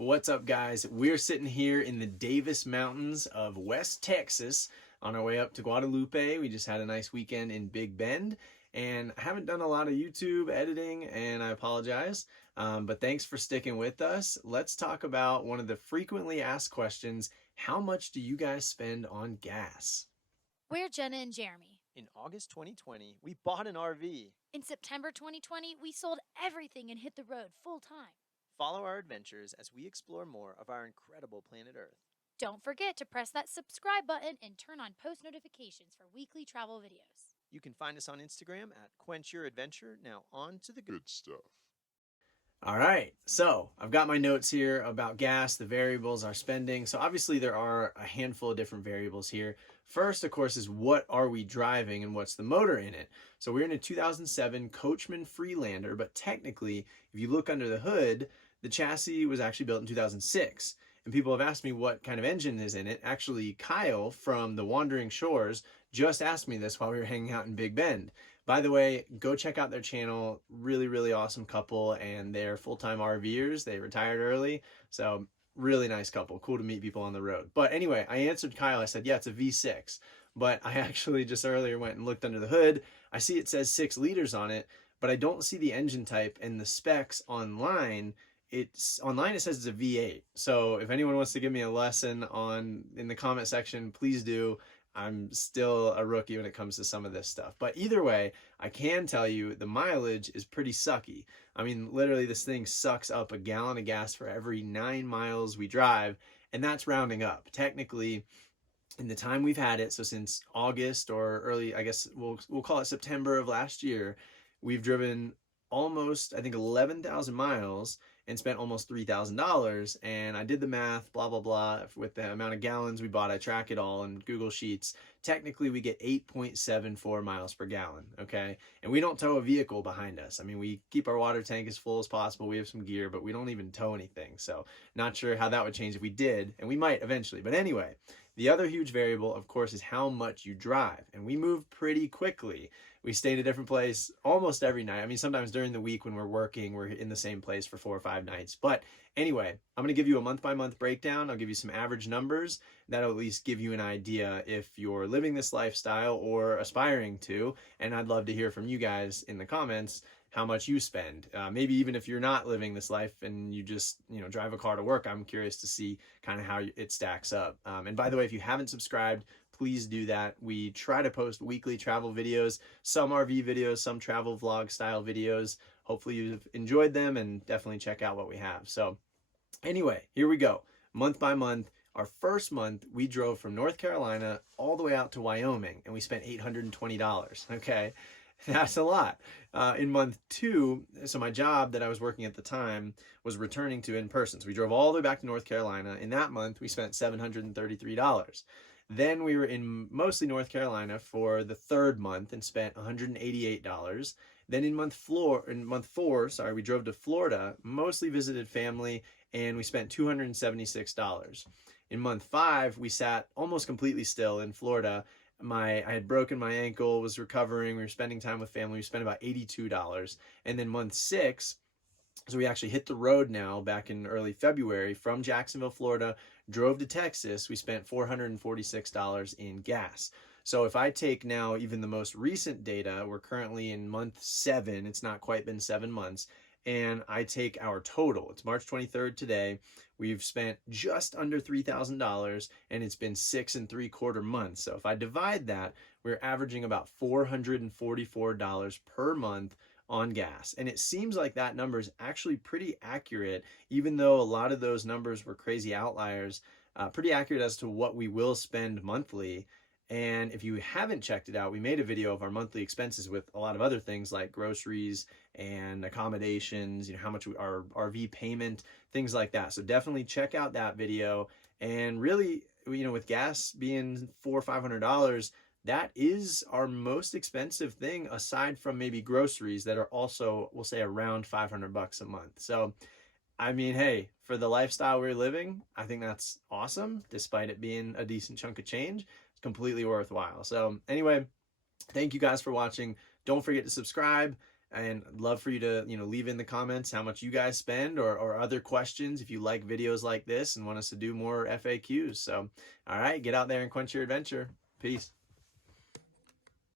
What's up, guys? We're sitting here in the Davis Mountains of West Texas on our way up to Guadalupe. We just had a nice weekend in Big Bend, and I haven't done a lot of YouTube editing, and I apologize, but thanks for sticking with us. Let's talk about one of the frequently asked questions: how much do you guys spend on gas? We're Jenna and Jeremy. In August 2020, we bought an RV. In September 2020, we sold everything and hit the road full time. Follow our adventures as we explore more of our incredible planet Earth. Don't forget to press that subscribe button and turn on post notifications for weekly travel videos. You can find us on Instagram at Quench Your Adventure. Now on to the good stuff. All right, so I've got my notes here about gas, the variables, our spending. So obviously there are a handful of different variables here. First, of course, is what are we driving and what's the motor in it? So we're in a 2007 Coachman Freelander, but technically, if you look under the hood, the chassis was actually built in 2006. And people have asked me what kind of engine is in it. Actually, Kyle from the Wandering Shores just asked me this while we were hanging out in Big Bend. By the way, go check out their channel. Really, really awesome couple, and they're full-time RVers. They retired early, so really nice couple. Cool to meet people on the road. But anyway, I answered Kyle. I said, yeah, it's a V6. But I actually just earlier went and looked under the hood. I see it says 6 liters on it, but I don't see the engine type and the specs online. Online it says it's a V8. So if anyone wants to give me a lesson in the comment section, please do. I'm still a rookie when it comes to some of this stuff. But either way, I can tell you the mileage is pretty sucky. I mean, literally this thing sucks up a gallon of gas for every 9 miles we drive, and that's rounding up. Technically, in the time we've had it, so since August or early, I guess we'll call it September of last year, we've driven almost, I think, 11,000 miles and spent almost $3,000. And I did the math, blah, blah, blah, with the amount of gallons we bought. I track it all in Google Sheets. Technically, we get 8.74 miles per gallon, okay? And we don't tow a vehicle behind us. I mean, we keep our water tank as full as possible. We have some gear, but we don't even tow anything. So not sure how that would change if we did, and we might eventually. But anyway, the other huge variable, of course, is how much you drive. And we move pretty quickly. We stay in a different place almost every night. I mean, sometimes during the week when we're working, we're in the same place for 4 or 5 nights. But anyway, I'm going to give you a month-by-month breakdown. I'll give you some average numbers. That'll at least give you an idea if you're living this lifestyle or aspiring to. And I'd love to hear from you guys in the comments how much you spend. Maybe even if you're not living this life and you just, drive a car to work, I'm curious to see kind of how it stacks up. And by the way, if you haven't subscribed, please do that. We try to post weekly travel videos, some RV videos, some travel vlog style videos. Hopefully you've enjoyed them, and definitely check out what we have. So anyway, here we go. Month by month. Our first month, we drove from North Carolina all the way out to Wyoming, and we spent $820, okay? That's a lot. In month 2, so my job that I was working at the time was returning to in person. So we drove all the way back to North Carolina. In that month, we spent $733. Then we were in mostly North Carolina for the 3rd month and spent $188. Then in month 4, we drove to Florida, mostly visited family, and we spent $276. In month 5, we sat almost completely still in Florida. I had broken my ankle, was recovering, we were spending time with family, we spent about $82. And then month 6, so we actually hit the road now back in early February from Jacksonville, Florida, drove to Texas. We spent $446 in gas. So if I take now even the most recent data, we're currently in month 7. It's not quite been 7 months. And I take our total. It's March 23rd today. We've spent just under $3,000, and it's been 6 3/4 months. So if I divide that, we're averaging about $444 per month on gas. And it seems like that number is actually pretty accurate, even though a lot of those numbers were crazy outliers, pretty accurate as to what we will spend monthly. And if you haven't checked it out, we made a video of our monthly expenses with a lot of other things like groceries and accommodations, how much our RV payment, things like that. So definitely check out that video. And really, with gas being $400 or $500, that is our most expensive thing aside from maybe groceries that are also, we'll say, around $500 a month. So, I mean, hey, for the lifestyle we're living, I think that's awesome. Despite it being a decent chunk of change, it's completely worthwhile. So anyway, thank you guys for watching. Don't forget to subscribe. And I'd love for you to, leave in the comments how much you guys spend, or other questions if you like videos like this and want us to do more FAQs. So, all right, get out there and quench your adventure. Peace.